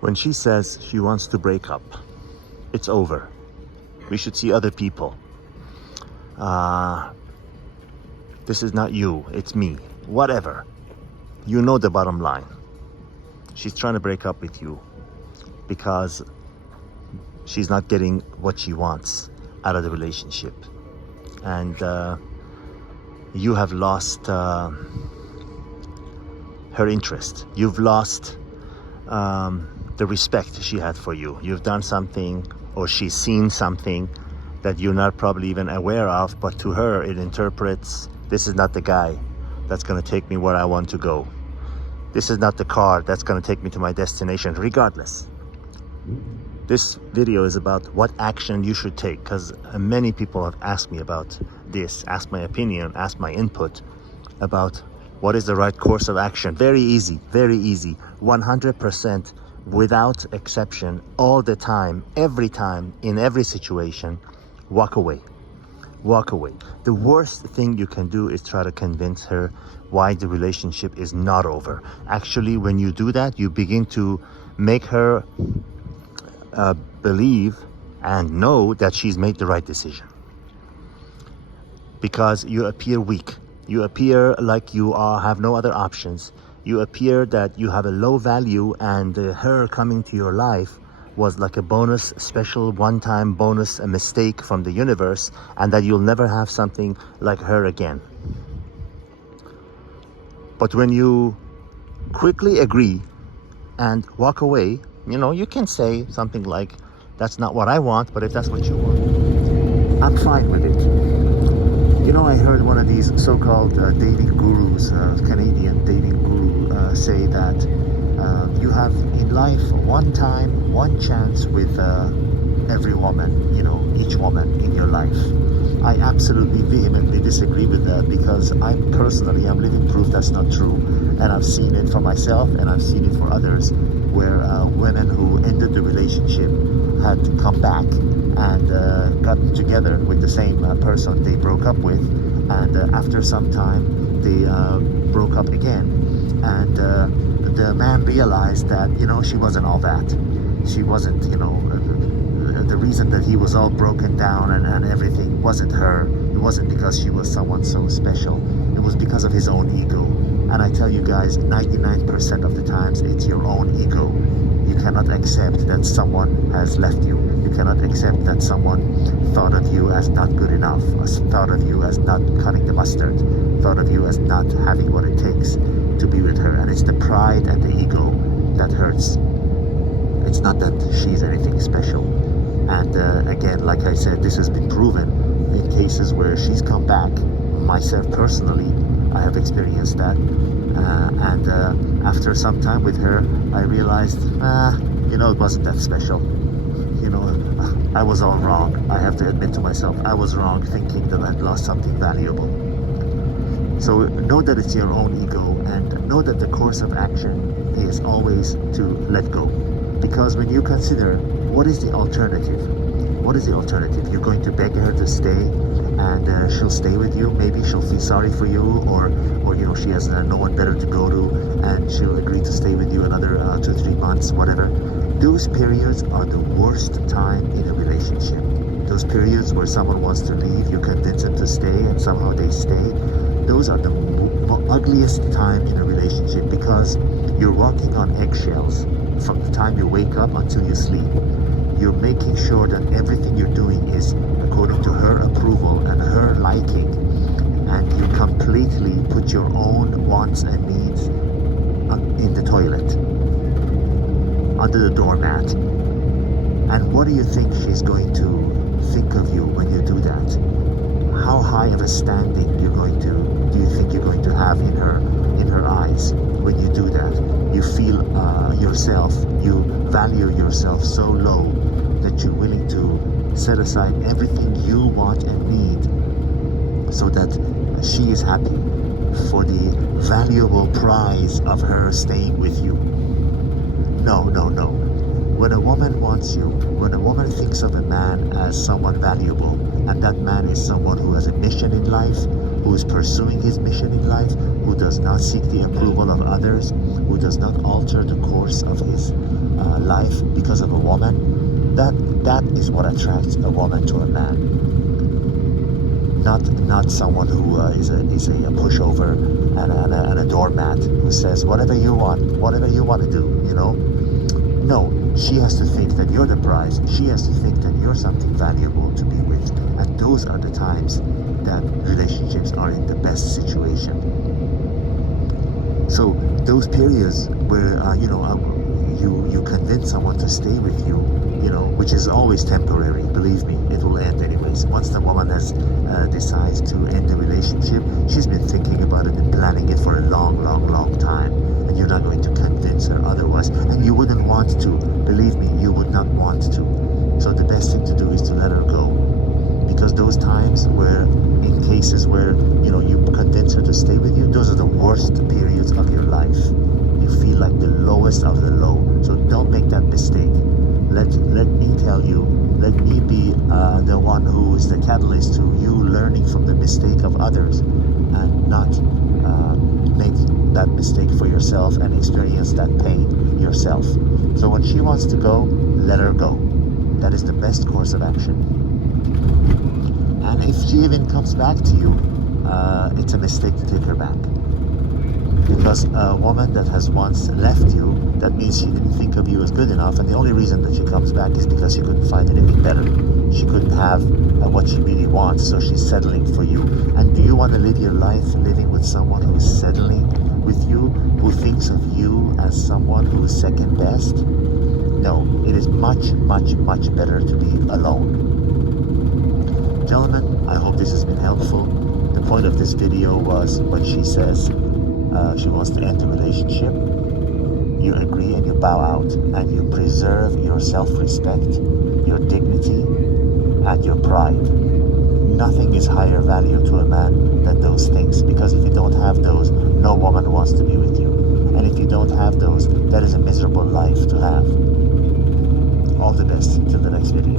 When she says she wants to break up, it's over. We should see other people. This is not you, it's me. Whatever. You know the bottom line. She's trying to break up with you because she's not getting what she wants out of the relationship. And you have lost her interest. You've lost the respect she had for you. You've done something, or she's seen something that you're not probably even aware of, but to her it interprets, this is not the guy that's going to take me where I want to go. This is not the car that's going to take me to my destination. Regardless, this video is about what action you should take, because many people have asked me about this, asked my opinion, asked my input about what is the right course of action. Very easy, 100%, without exception, all the time, every time, in every situation. Walk away. Walk away. The worst thing you can do is try to convince her why the relationship is not over. Actually, when you do that, you begin to make her believe and know that she's made the right decision. Because you appear weak. You appear like you have no other options. You appear that you have a low value, and her coming to your life was like a bonus, special one-time bonus, a mistake from the universe, and that you'll never have something like her again. But when you quickly agree and walk away, you know, you can say something like, that's not what I want, but if that's what you want, I'm fine with it. You know, I heard one of these so-called dating gurus, Canadian dating guru, say that you have in life one time, one chance with every woman, you know, each woman in your life. I absolutely vehemently disagree with that, because I'm living proof that's not true. And I've seen it for myself, and I've seen it for others, where women who ended the relationship had to come back and got together with the same person they broke up with, and after some time they broke up again, and the man realized that, you know, she wasn't all that. She wasn't, you know, the reason that he was all broken down and everything wasn't her. It wasn't because she was someone so special. It was because of his own ego. And I tell you guys, 99% of the times it's your own ego. You cannot accept that someone has left you. You cannot accept that someone thought of you as not good enough, thought of you as not cutting the mustard, thought of you as not having what it takes to be with her. And it's the pride and the ego that hurts. It's not that she's anything special. And again, like I said, this has been proven in cases where she's come back. Myself personally, I have experienced that. And after some time with her, I realized, you know, it wasn't that special. You know, I was all wrong. I have to admit to myself, I was wrong thinking that I'd lost something valuable. So know that it's your own ego, and know that the course of action is always to let go. Because when you consider, what is the alternative? What is the alternative? You're going to beg her to stay, and she'll stay with you. Maybe she'll feel sorry for you, or you know, she has no one better to go to, and she'll agree to stay with you another 2-3 months, whatever. Those periods are the worst time in a relationship. Those periods where someone wants to leave, you convince them to stay, and somehow they stay. Those are the ugliest time in a relationship, because you're walking on eggshells from the time you wake up until you sleep. You're making sure that everything you're doing is according to her approval and her liking, and you completely put your own wants and needs in the toilet, under the doormat. And what do you think she's going to think of you when you do that? How high of a standing do you think you're going to have in her eyes when you do that? You feel yourself, you value yourself so low that you're willing to set aside everything you want and need so that she is happy for the valuable prize of her staying with you. No. When a woman wants you, when a woman thinks of a man as someone valuable, and that man is someone who has a mission in life, who who is pursuing his mission in life, who does not seek the approval of others, who does not alter the course of his life because of a woman, that is what attracts a woman to a man. Not someone who is a pushover and a doormat who says whatever you want to do, you know. No, she has to think that you're the prize. She has to think that you're something valuable to be with, and those are the times that relationships are in the best situation. So those periods where you convince someone to stay with you, which is always temporary. Believe me, it will end anyways. Once the woman has decides to end the relationship, she's been thinking about it and planning it for a long time, and you're not going to convince her otherwise, and you wouldn't want to. Believe me, you would not want to. So the best thing to do is to let her go, because those times where, in cases where you convince her to stay with you, those are the worst periods of your life. You feel like the lowest of the low. So don't make that mistake. Let me tell you, let me be the one who is the catalyst to you learning from the mistake of others, and not make that mistake for yourself and experience that pain yourself. So when she wants to go, let her go. That is the best course of action. And if she even comes back to you, it's a mistake to take her back. Because a woman that has once left you, that means she didn't think of you as good enough, and the only reason that she comes back is because she couldn't find anything better. She couldn't have what she really wants, so she's settling for you. And do you want to live your life living with someone who is settling with you, who thinks of you as someone who is second best? No, it is much better to be alone. Gentlemen, I hope this has been helpful. The point of this video was when she says she wants to end the relationship, you agree and you bow out, and you preserve your self-respect, your dignity, and your pride. Nothing is higher value to a man than those things, because if you don't have those, no woman wants to be with you. And if you don't have those, that is a miserable life to have. All the best till the next video.